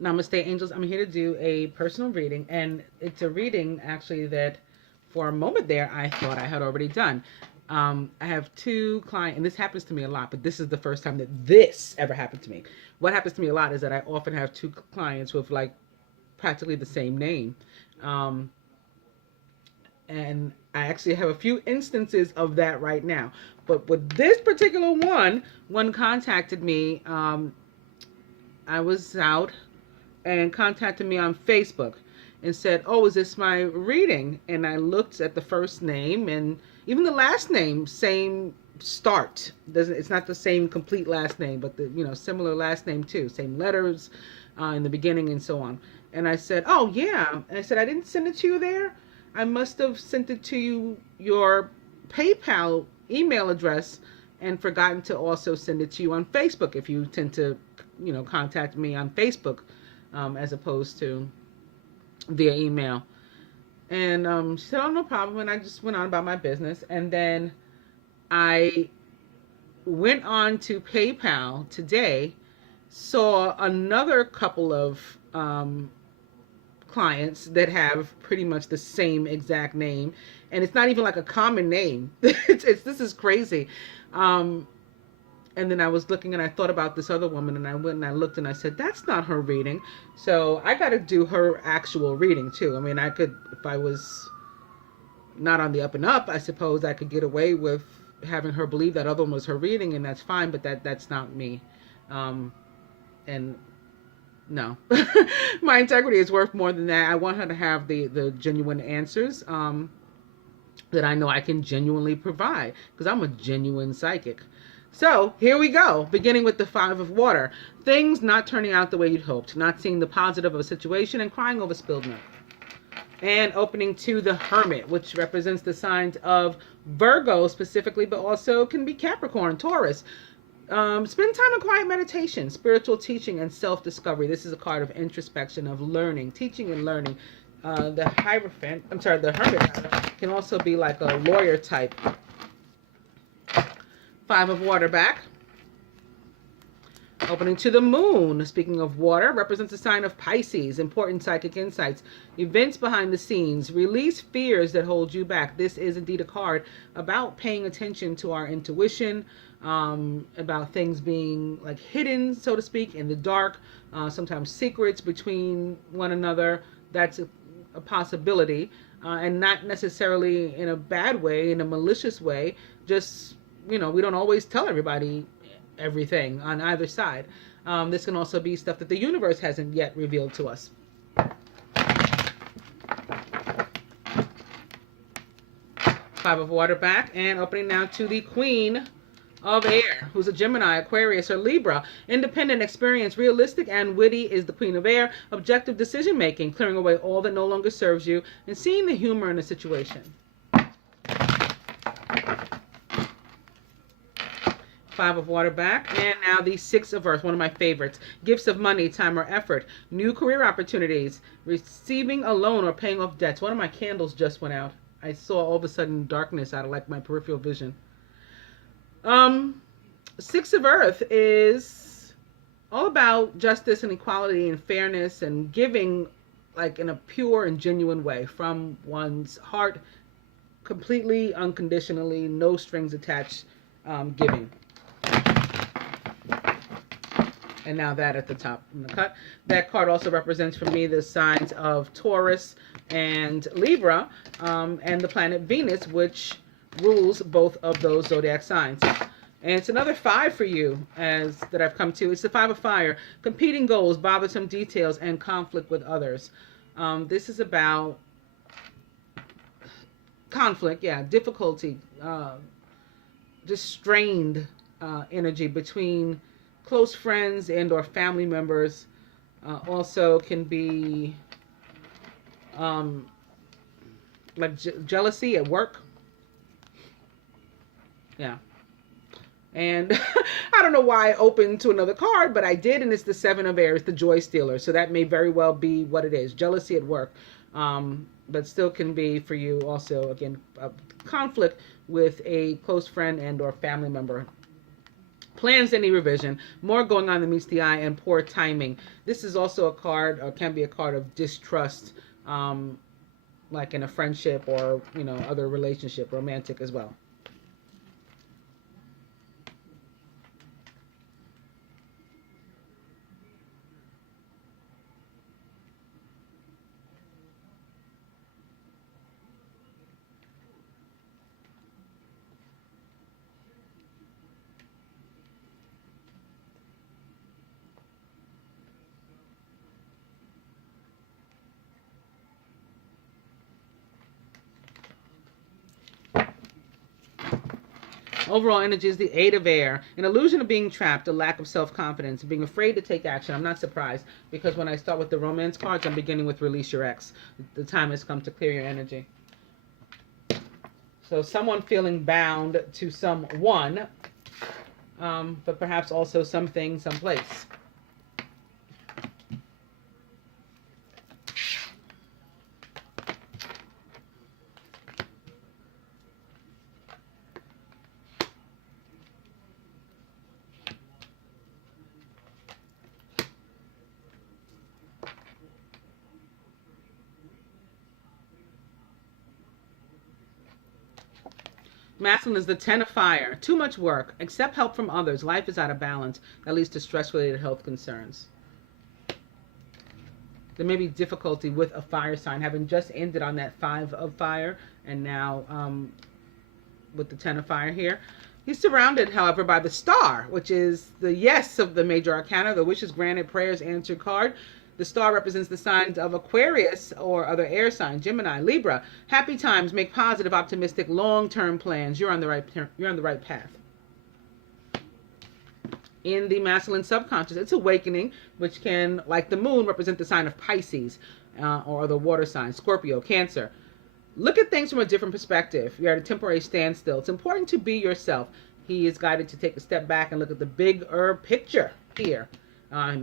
Namaste, angels. I'm here to do a personal reading, and it's a reading actually that for a moment there I thought I had already done. I have two clients, and this happens to me a lot, but this is the first time that this ever happened to me. What happens to me a lot is that I often have two clients with like practically the same name. Um, and I actually have a few instances of that right now. But with this particular one contacted me. I was out and contacted me on Facebook and said, "Oh, is this my reading?" And I looked at the first name and even the last name, same start. Doesn't It's not the same complete last name, but the similar last name too, same letters in the beginning and so on. And I said, "Oh yeah," and I said, "I didn't send it to you there. I must have sent it to you your PayPal email address." And forgotten to also send it to you on Facebook if you tend to, contact me on Facebook as opposed to via email. And she said, "Oh, no problem." And I just went on about my business. And then I went on to PayPal today, saw another couple of clients that have pretty much the same exact name. And it's not even like a common name. This is crazy. Um, and then I was looking and I thought about this other woman and I went and I looked and I said, "That's not her reading." So I got to do her actual reading too. I mean, I could, if I was not on the up and up, I suppose I could get away with having her believe that other one was her reading, and that's fine, but that's not me. And no, my integrity is worth more than that. I want her to have the genuine answers that I know I can genuinely provide because I'm a genuine psychic. So here we go, beginning with the Five of Water. Things not turning out the way you'd hoped, not seeing the positive of a situation, and crying over spilled milk. And opening to the Hermit, which represents the signs of Virgo specifically, but also can be Capricorn, Taurus. Spend time in quiet meditation, spiritual teaching, and self-discovery. This is a card of introspection, of learning, teaching and learning. The Hermit can also be like a lawyer type. Five of Water back. Opening to the Moon, speaking of water, represents a sign of Pisces, important psychic insights, events behind the scenes, release fears that hold you back. This is indeed a card about paying attention to our intuition, about things being like hidden, so to speak, in the dark, sometimes secrets between one another. That's a possibility, and not necessarily in a bad way, in a malicious way, just we don't always tell everybody everything on either side. This can also be stuff that the universe hasn't yet revealed to us. Five of Water back, and opening now to the Queen of Air, who's a Gemini, Aquarius, or Libra. Independent, experienced, realistic, and witty is the Queen of Air. Objective decision making, clearing away all that no longer serves you, and seeing the humor in a situation. Five of Water back, and now the Six of Earth, one of my favorites. Gifts of money, time, or effort. New career opportunities. Receiving a loan or paying off debts. One of my candles just went out. I saw all of a sudden darkness out of like my peripheral vision. Six of Earth is all about justice and equality and fairness and giving like in a pure and genuine way from one's heart, completely unconditionally, no strings attached, giving. And now that at the top in the cut. That card also represents for me the signs of Taurus and Libra, and the planet Venus, which rules both of those zodiac signs. And it's another five for you that I've come to. It's the Five of Fire. Competing goals, bothersome details, and conflict with others. This is about conflict, difficulty, just strained energy between close friends and or family members. Also can be like jealousy at work. Yeah. And I don't know why I opened to another card, but I did, and it's the Seven of Air. It's the joy stealer. So that may very well be what it is. Jealousy at work. But still can be for you also, again, a conflict with a close friend and or family member. Plans that need revision, more going on than meets the eye, and poor timing. This is also a card, or can be a card of distrust, like in a friendship or, other relationship, romantic as well. Overall energy is the Eight of Air, an illusion of being trapped, a lack of self-confidence, being afraid to take action. I'm not surprised, because when I start with the romance cards, I'm beginning with release your ex. The time has come to clear your energy. So someone feeling bound to someone, but perhaps also something, someplace. Masculine is the Ten of Fire. Too much work. Accept help from others. Life is out of balance. That leads to stress-related health concerns. There may be difficulty with a fire sign, having just ended on that Five of Fire, and now with the Ten of Fire here. He's surrounded, however, by the Star, which is the yes of the major arcana, the wishes granted, prayers answered card. The star represents the signs of Aquarius or other air signs, Gemini, Libra. Happy times, make positive, optimistic, long-term plans. You're on the right path. In the masculine subconscious, it's awakening, which can, like the moon, represent the sign of Pisces or the water sign, Scorpio, Cancer. Look at things from a different perspective. You're at a temporary standstill. It's important to be yourself. He is guided to take a step back and look at the bigger picture here.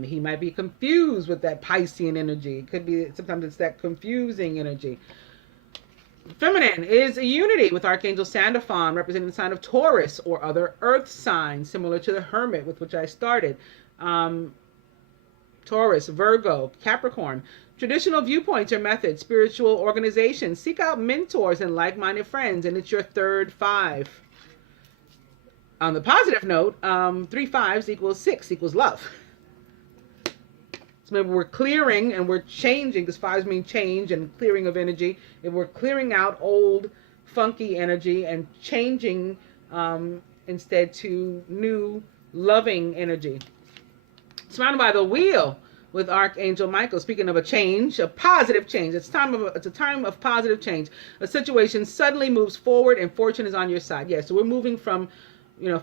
He might be confused with that Piscean energy. It could be, sometimes it's that confusing energy. Feminine is a unity with Archangel Sandalphon, representing the sign of Taurus or other earth signs, similar to the Hermit with which I started. Taurus, Virgo, Capricorn. Traditional viewpoints or methods, spiritual organizations. Seek out mentors and like-minded friends, and it's your third five. On the positive note, 3 5s equals 6 equals love. So maybe we're clearing and we're changing, because fives mean change and clearing of energy. If we're clearing out old, funky energy and changing instead to new, loving energy. Surrounded by the wheel with Archangel Michael. Speaking of a change, a positive change. It's a time of positive change. A situation suddenly moves forward and fortune is on your side. Yeah, so we're moving from,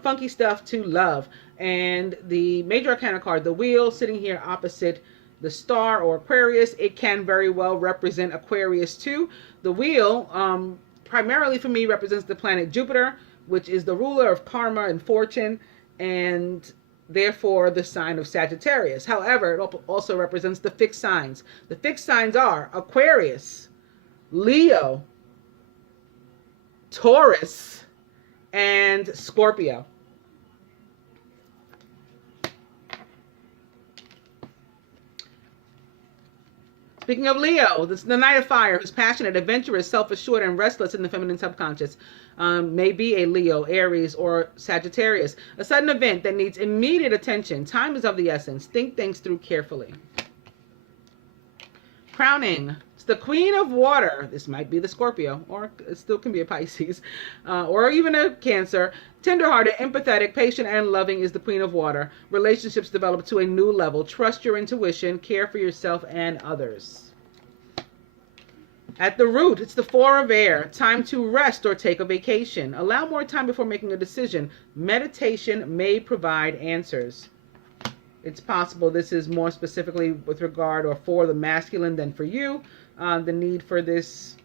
funky stuff to love. And the major arcana card, the wheel, sitting here opposite the star or Aquarius, it can very well represent Aquarius too. The wheel, primarily for me, represents the planet Jupiter, which is the ruler of karma and fortune, and therefore the sign of Sagittarius. However, it also represents the fixed signs. The fixed signs are Aquarius, Leo, Taurus, and Scorpio. Speaking of Leo, this is the Knight of Fire, who's passionate, adventurous, self-assured, and restless in the feminine subconscious. May be a Leo, Aries, or Sagittarius. A sudden event that needs immediate attention. Time is of the essence. Think things through carefully. Crowning. It's the Queen of Water. This might be the Scorpio, or it still can be a Pisces, or even a Cancer. Tenderhearted, empathetic, patient, and loving is the Queen of Water. Relationships develop to a new level. Trust your intuition. Care for yourself and others. At the root, it's the Four of Air. Time to rest or take a vacation. Allow more time before making a decision. Meditation may provide answers. It's possible this is more specifically with regard or for the masculine than for you. The need for this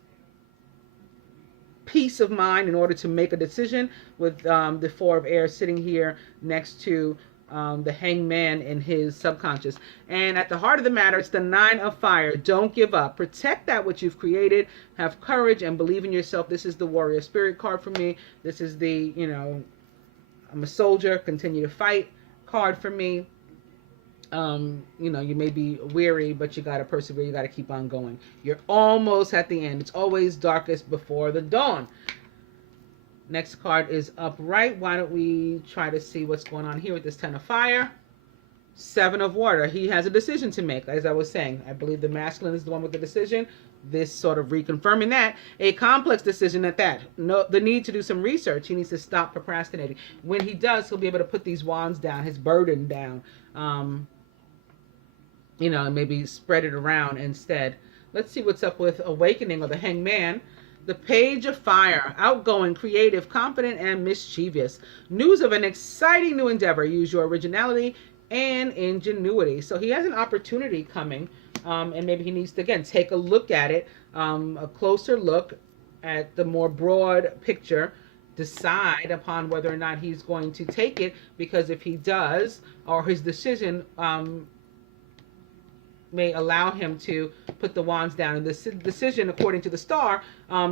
peace of mind in order to make a decision, with the Four of Air sitting here next to the Hangman in his subconscious. And at the heart of the matter, it's the Nine of Fire. Don't give up. Protect that which you've created. Have courage and believe in yourself. This is the Warrior Spirit card for me. This is the, I'm a soldier, continue to fight card for me. You know, you may be weary, but you got to persevere. You got to keep on going. You're almost at the end. It's always darkest before the dawn. Next card is upright. Why don't we try to see what's going on here with this Ten of Fire? Seven of Water. He has a decision to make. As I was saying, I believe the masculine is the one with the decision. This sort of reconfirming that. A complex decision at that. No, the need to do some research. He needs to stop procrastinating. When he does, he'll be able to put these wands down, his burden down. You know, and maybe spread it around instead. Let's see what's up with Awakening or the Hangman. The Page of Fire, outgoing, creative, confident, and mischievous. News of an exciting new endeavor. Use your originality and ingenuity. So he has an opportunity coming, and maybe he needs to, again, take a look at it, a closer look at the more broad picture, decide upon whether or not he's going to take it, because if he does, or his decision may allow him to put the wands down. And the decision, according to the star,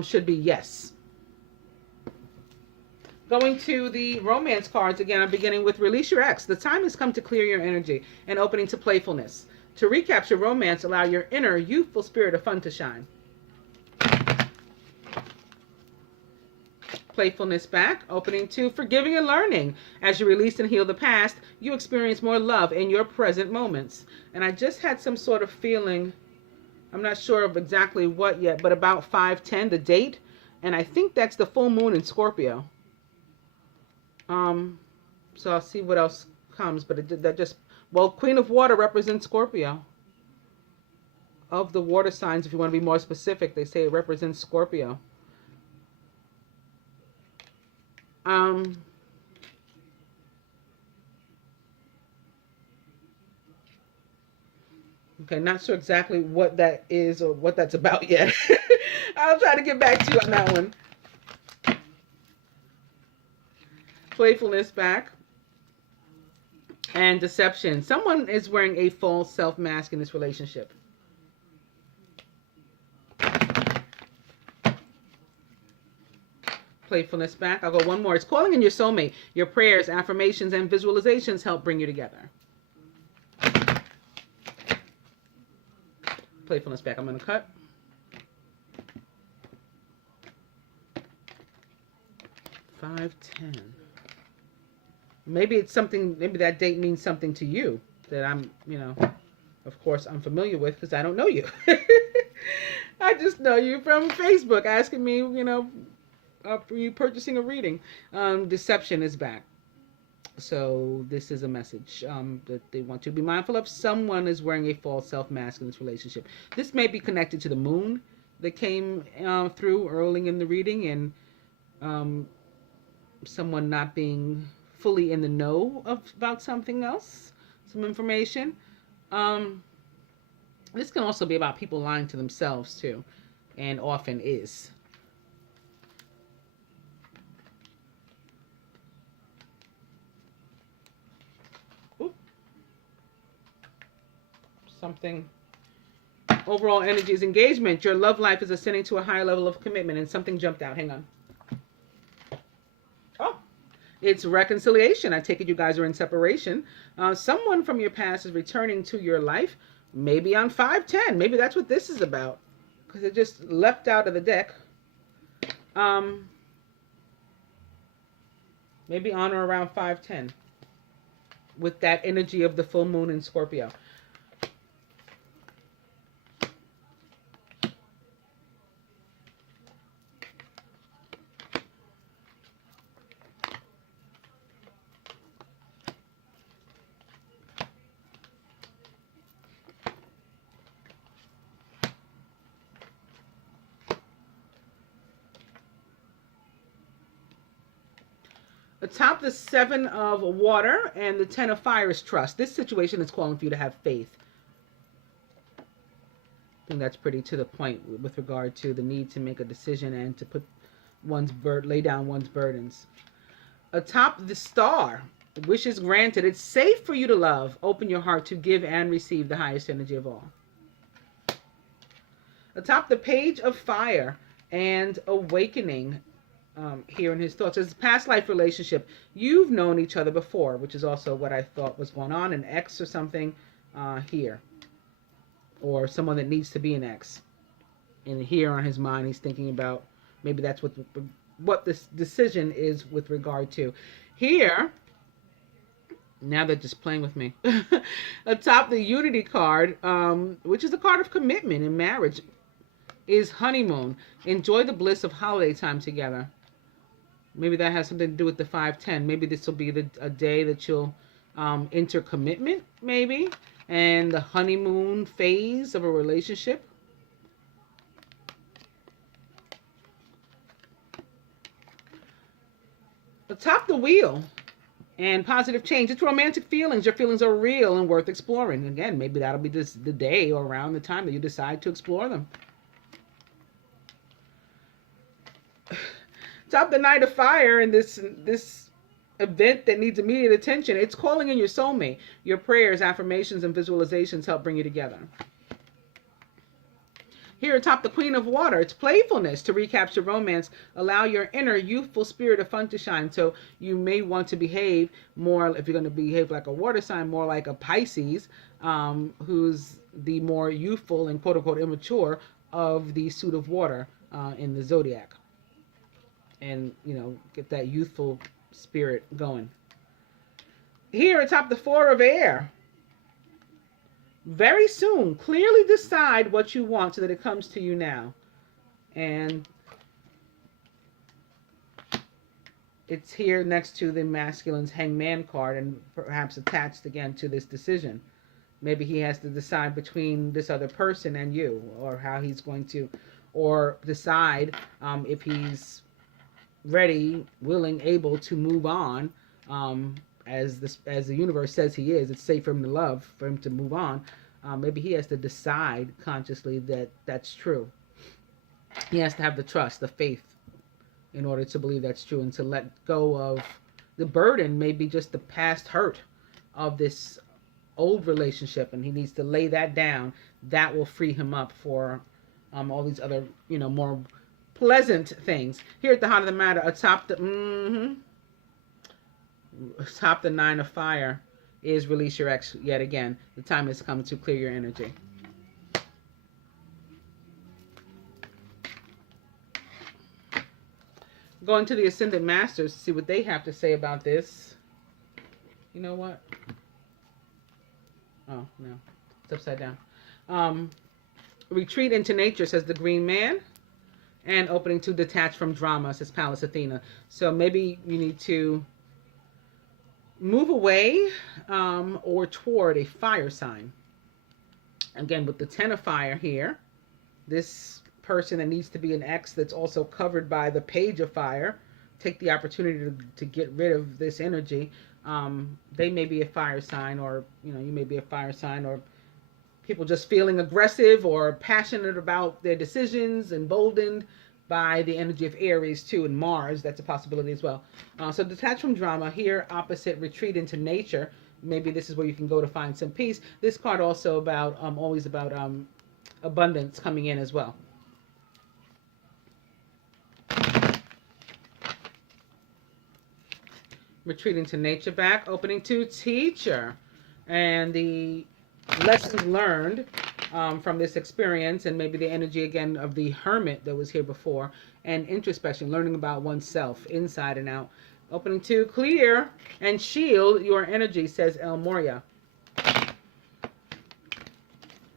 should be yes. Going to the romance cards again, I'm beginning with Release Your Ex. The time has come to clear your energy and opening to playfulness. To recapture romance, allow your inner youthful spirit of fun to shine. Playfulness back, opening to forgiving and learning. As you release and heal the past, you experience more love in your present moments. And I just had some sort of feeling, I'm not sure of exactly what yet, but about 5/10, the date, and I think that's the full moon in Scorpio. So I'll see what else comes, but that just, well, Queen of Water represents Scorpio. Of the water signs, if you want to be more specific, they say it represents Scorpio. Okay, not sure exactly what that is or what that's about yet. I'll try to get back to you on that one. Playfulness back. And deception. Someone is wearing a false self mask in this relationship. Playfulness back. I'll go one more. It's calling in your soulmate. Your prayers, affirmations, and visualizations help bring you together. Playfulness back. I'm going to cut. $5.10. Maybe it's something, maybe that date means something to you that I'm, you know, of course I'm familiar with because I don't know you. I just know you from Facebook asking me, you know, for you purchasing a reading. Deception is back. So this is a message that they want you to be mindful of. Someone is wearing a false self mask in this relationship. This may be connected to the moon that came through early in the reading, and someone not being fully in the know about something else, some information. This can also be about people lying to themselves too, and often is. Something. Overall energy is engagement. Your love life is ascending to a higher level of commitment, and something jumped out. Hang on. Oh, it's reconciliation. I take it you guys are in separation. Someone from your past is returning to your life, maybe on 5/10. Maybe that's what this is about, because it just left out of the deck. Maybe on or around 5/10 with that energy of the full moon in Scorpio. Atop the 7 of Water and the 10 of Fire is trust. This situation is calling for you to have faith. I think that's pretty to the point with regard to the need to make a decision and to put lay down one's burdens. Atop the Star, wishes granted. It's safe for you to love. Open your heart to give and receive the highest energy of all. Atop the Page of Fire and Awakening. here in his thoughts. It's a past life relationship. You've known each other before, which is also what I thought was going on. An ex or something here. Or someone that needs to be an ex. And here on his mind, he's thinking about maybe that's what this decision is with regard to. Here, now they're just playing with me. Atop the Unity card, which is a card of commitment in marriage, is honeymoon. Enjoy the bliss of holiday time together. Maybe that has something to do with the 510. Maybe this will be a day that you'll enter commitment, maybe, and the honeymoon phase of a relationship. Atop the wheel and positive change. It's romantic feelings. Your feelings are real and worth exploring. Again, maybe that'll be the day or around the time that you decide to explore them. Top the Knight of Fire in this event that needs immediate attention. It's calling in your soulmate. Your prayers, affirmations, and visualizations help bring you together. Here atop the Queen of Water, it's playfulness to recapture romance. Allow your inner youthful spirit of fun to shine. So you may want to behave more, if you're going to behave like a water sign, more like a Pisces, who's the more youthful and quote-unquote immature of the suit of water in the zodiac. And, get that youthful spirit going. Here atop the Four of Air. Very soon, clearly decide what you want so that it comes to you now. And it's here next to the masculine's Hangman card and perhaps attached again to this decision. Maybe he has to decide between this other person and you, or how he's going to, or decide if he's ready, willing, able to move on, as the universe says he is. It's safe for him to love, for him to move on. Maybe he has to decide consciously that that's true. He has to have the trust, the faith, in order to believe that's true, and to let go of the burden, maybe just the past hurt of this old relationship, and he needs to lay that down. That will free him up for all these other, more pleasant things. Here at the heart of the matter, atop the Nine of Fire is release your ex yet again. The time has come to clear your energy. Going to the Ascended Masters to see what they have to say about this. You know what? Oh, no. It's upside down. Retreat into nature, says the Green Man. And opening to detach from drama, says Pallas Athena. So maybe you need to move away or toward a fire sign. Again, with the Ten of Fire here, this person that needs to be an ex that's also covered by the Page of Fire, take the opportunity to get rid of this energy. They may be a fire sign, or you may be a fire sign, or people just feeling aggressive or passionate about their decisions, emboldened by the energy of Aries too, and Mars. That's a possibility as well. So detach from drama. Here, opposite, retreat into nature. Maybe this is where you can go to find some peace. This card also about always about abundance coming in as well. Retreating to nature back, opening to teacher, and the lessons learned from this experience, and maybe the energy again of the hermit that was here before, and introspection, learning about oneself inside and out. Opening to clear and shield your energy, says El Moria.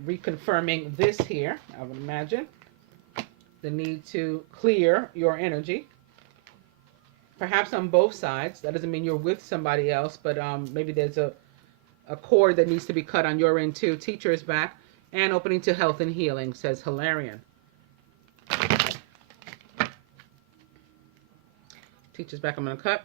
Reconfirming this here, I would imagine, the need to clear your energy. Perhaps on both sides. That doesn't mean you're with somebody else, but maybe there's a cord that needs to be cut on your end too. Teacher is back. And opening to health and healing, says Hilarion. Teacher's back. I'm going to cut.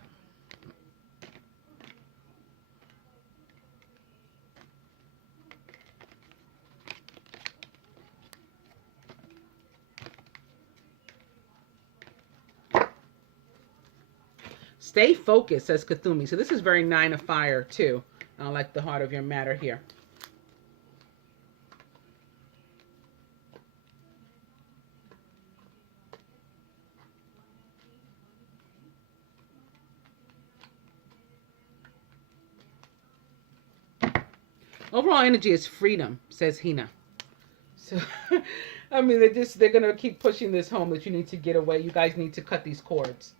Stay focused, says Kathumi. So this is very Nine of Fire too. Like the heart of your matter here. Overall energy is freedom, says Hina. So, I mean, they're going to keep pushing this home that you need to get away. You guys need to cut these cords.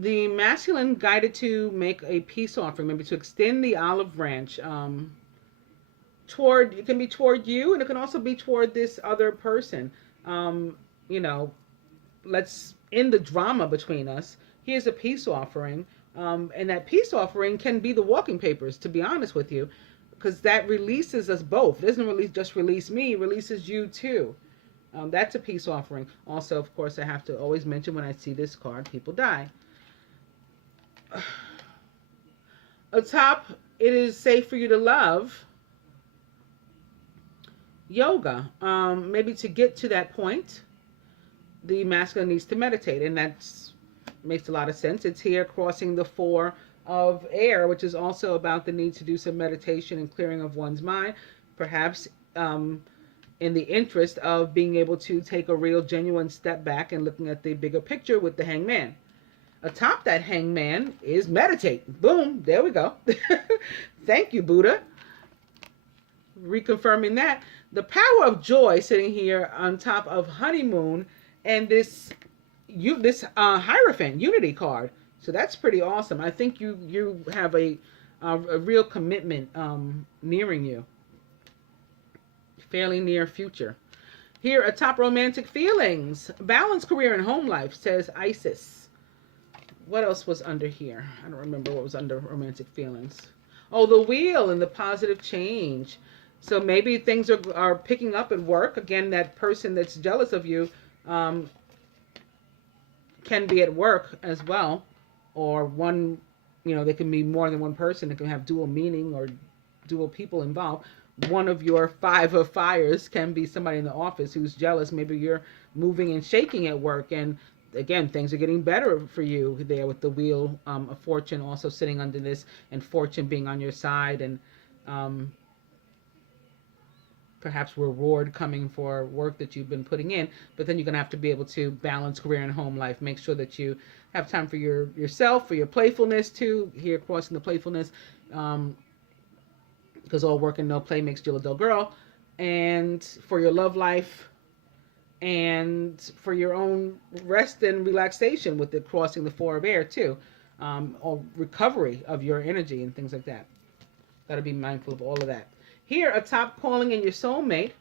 The masculine guided to make a peace offering, maybe to extend the olive branch toward, it can be toward you, and it can also be toward this other person. You know, let's end the drama between us. Here's a peace offering. And that peace offering can be the walking papers, to be honest with you, because that releases us both. It doesn't just release me, it releases you too. That's a peace offering. Also, of course, I have to always mention when I see this card, people die. Atop, it is safe for you to love. Yoga. Maybe to get to that point, the masculine needs to meditate, and that makes a lot of sense. It's here crossing the 4 of air, which is also about the need to do some meditation and clearing of one's mind, perhaps in the interest of being able to take a real genuine step back and looking at the bigger picture with the hangman. Atop that hangman is meditate. Boom, there we go. Thank you, Buddha. Reconfirming that. The power of joy sitting here on top of honeymoon and this Hierophant unity card. So that's pretty awesome. I think you have a real commitment nearing you. Fairly near future. Here, atop romantic feelings. Balance, career, and home life, says Isis. What else was under here? I don't remember what was under romantic feelings. Oh, the wheel and the positive change. So maybe things are picking up at work. Again, that person that's jealous of you can be at work as well. Or one, there can be more than one person. It can have dual meaning or dual people involved. One of your 5 of fires can be somebody in the office who's jealous. Maybe you're moving and shaking at work, and again, things are getting better for you there with the wheel of fortune also sitting under this, and fortune being on your side, and perhaps reward coming for work that you've been putting in. But then you're going to have to be able to balance career and home life. Make sure that you have time for yourself, for your playfulness too. Here, crossing the playfulness, because all work and no play makes Jill a dull girl. And for your love life, and for your own rest and relaxation with the crossing the 4 of air too, or recovery of your energy and things like that. Got to be mindful of all of that. Here, atop calling in your soulmate,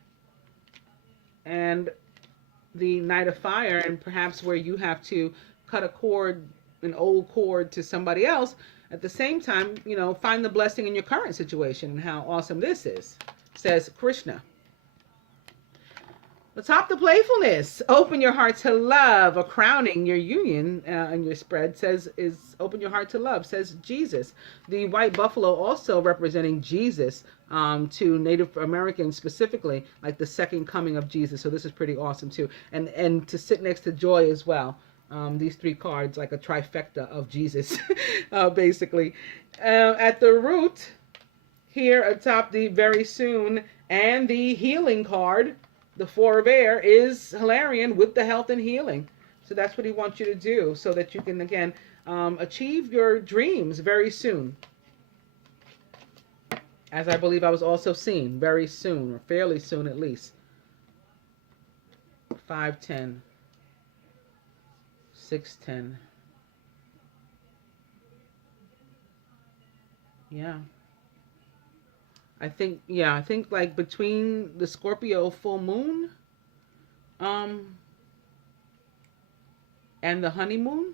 and the Knight of Fire, and perhaps where you have to cut a cord, an old cord, to somebody else. At the same time, find the blessing in your current situation and how awesome this is, says Krishna. Atop the playfulness, open your heart to love. A crowning your union in your spread is open your heart to love, says Jesus. The white buffalo also representing Jesus to Native Americans specifically, like the second coming of Jesus. So this is pretty awesome too. And to sit next to joy as well. These 3 cards, like a trifecta of Jesus, basically. At the root, here atop the very soon, and the healing card, the 4 of air, is Hilarion with the health and healing. So that's what he wants you to do, so that you can, again, achieve your dreams very soon. As I believe I was also seen, very soon, or fairly soon at least. 510. 610. Yeah. I think like between the Scorpio full moon and the honeymoon,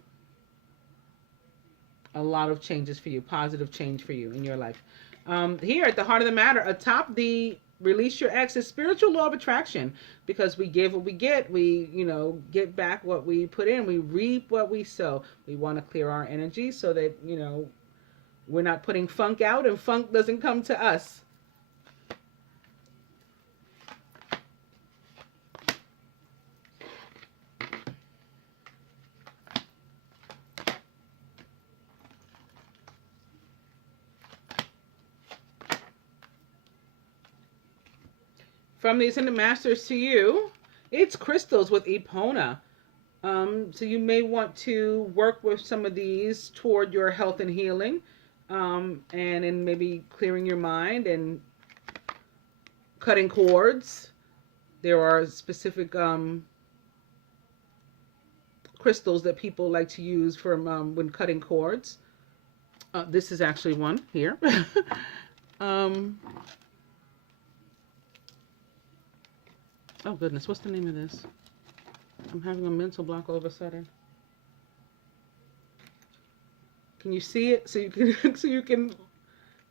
a lot of changes for you, positive change for you in your life. Here at the heart of the matter, atop the release your ex, is spiritual law of attraction, because we give what we get. We, get back what we put in. We reap what we sow. We want to clear our energy so that, we're not putting funk out and funk doesn't come to us. From the Ascended Masters to you, it's crystals with Epona. So you may want to work with some of these toward your health and healing, and in maybe clearing your mind and cutting cords. There are specific crystals that people like to use for when cutting cords. This is actually one here. um, oh goodness, what's the name of this? I'm having a mental block all of a sudden. Can you see it so you can so you can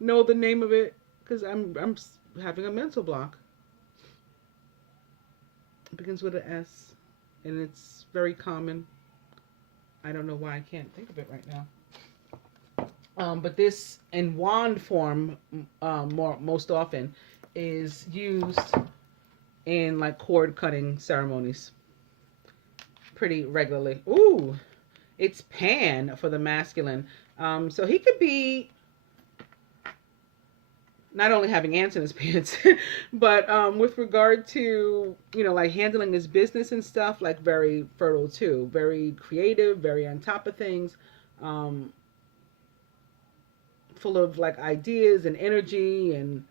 know the name of it? Because I'm having a mental block. It begins with an S, and it's very common. I don't know why I can't think of it right now. But this in wand form, most often, is used in like cord cutting ceremonies pretty regularly. Ooh, it's Pan for the masculine. So he could be not only having ants in his pants, but with regard to, like handling his business and stuff, like very fertile too. Very creative, very on top of things, full of like ideas and energy, and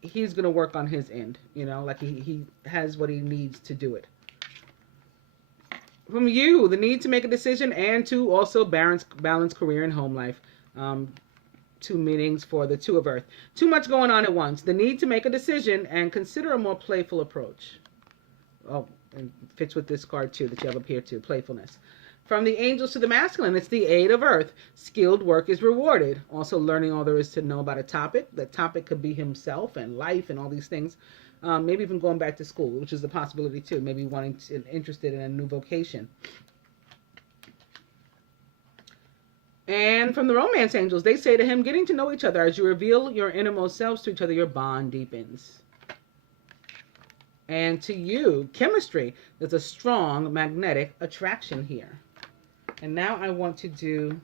he's going to work on his end, like he has what he needs to do it. From you, the need to make a decision and to also balance career and home life. Two meanings for the Two of Earth. Too much going on at once. The need to make a decision and consider a more playful approach. Oh, and fits with this card too that you have up here too, playfulness. From the angels to the masculine, it's the Eight of Earth. Skilled work is rewarded. Also learning all there is to know about a topic. That topic could be himself and life and all these things. Maybe even going back to school, which is a possibility too. Maybe interested in a new vocation. And from the romance angels, they say to him, getting to know each other. As you reveal your innermost selves to each other, your bond deepens. And to you, chemistry. There's a strong magnetic attraction here. And now I want to do,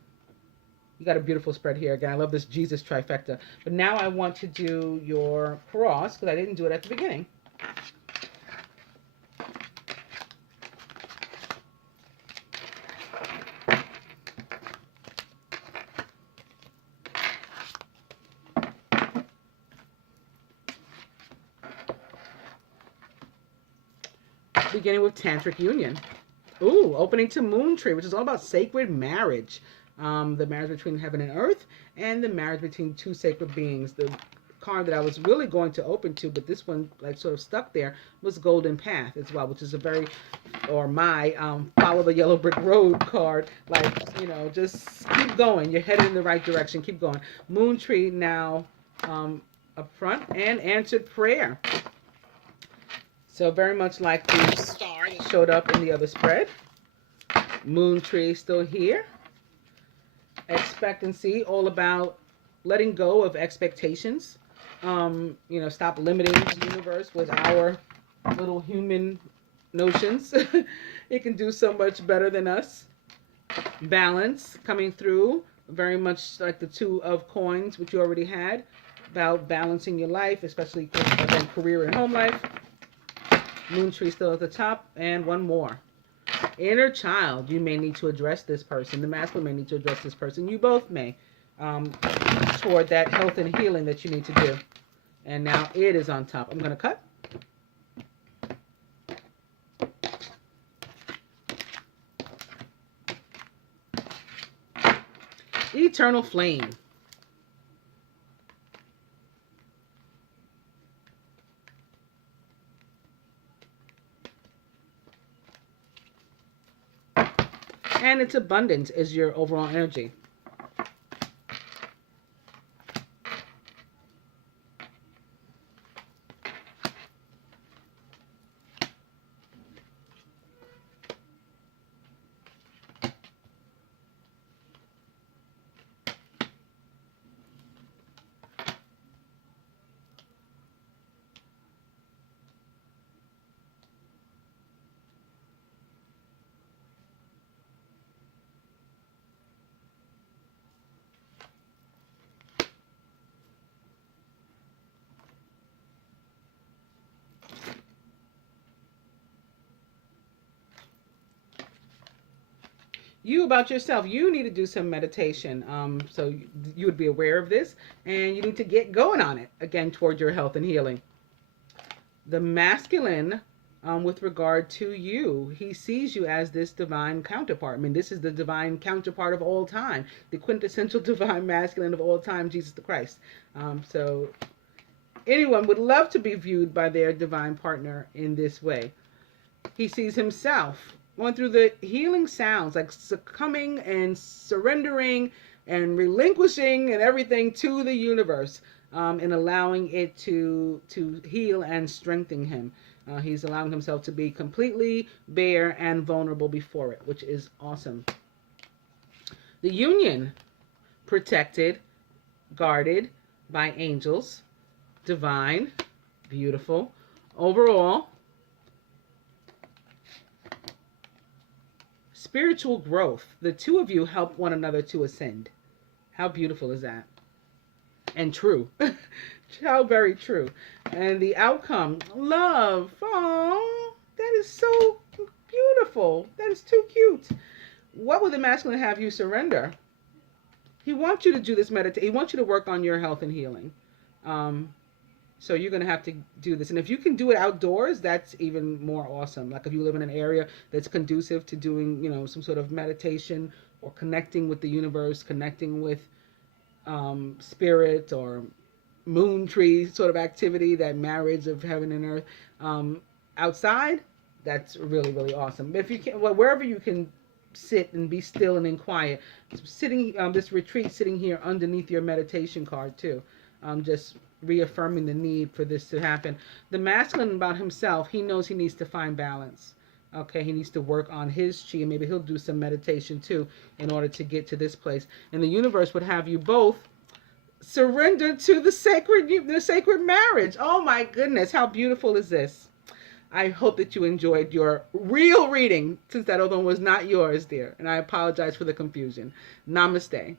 you got a beautiful spread here. Again, I love this Jesus trifecta. But now I want to do your cross, because I didn't do it at the beginning. Beginning with Tantric Union. Ooh, opening to Moon Tree, which is all about sacred marriage. The marriage between heaven and earth, and the marriage between two sacred beings. The card that I was really going to open to, but this one like sort of stuck there, was Golden Path as well, which is a very, or my follow the yellow brick road card. Like, just keep going. You're headed in the right direction. Keep going. Moon Tree now up front, and answered prayer. So very much like the star that showed up in the other spread. Moon Tree still here. Expectancy, all about letting go of expectations. Stop limiting the universe with our little human notions. It can do so much better than us. Balance coming through, very much like the Two of Coins, which you already had, about balancing your life, especially again, career and home life. Moon Tree still at the top, and one more. Inner child, you may need to address this person. The masculine may need to address this person. You both may, toward that health and healing that you need to do. And now it is on top. I'm going to cut. Eternal flame. And its abundance is your overall energy. you about yourself. You need to do some meditation. So you would be aware of this, and you need to get going on it again toward your health and healing. The masculine, with regard to you, he sees you as this divine counterpart. I mean, this is the divine counterpart of all time, the quintessential divine masculine of all time, Jesus the Christ. So anyone would love to be viewed by their divine partner in this way. He sees himself going through the healing sounds, like succumbing and surrendering and relinquishing and everything to the universe, and allowing it to heal and strengthen him. He's allowing himself to be completely bare and vulnerable before it, which is awesome. The union, protected, guarded by angels, divine, beautiful. Overall, spiritual growth. The two of you help one another to ascend. How beautiful is that? And true. How very true. And the outcome, love. Oh, that is so beautiful. That is too cute. What would the masculine have you surrender? He wants you to do this meditation. He wants you to work on your health and healing. So you're going to have to do this. And if you can do it outdoors, that's even more awesome. Like if you live in an area that's conducive to doing, some sort of meditation or connecting with the universe, connecting with spirit or moon tree sort of activity, that marriage of heaven and earth. Outside, that's really, really awesome. If you can, wherever you can sit and be still and in quiet, sitting, this retreat, sitting here underneath your meditation card too. Just reaffirming the need for this to happen. The masculine about himself, he knows he needs to find balance. Okay, he needs to work on his chi, and maybe he'll do some meditation too in order to get to this place. And the universe would have you both surrender to the sacred marriage. Oh my goodness, how beautiful is this? I hope that you enjoyed your real reading, since that other one was not yours, dear. And I apologize for the confusion. Namaste.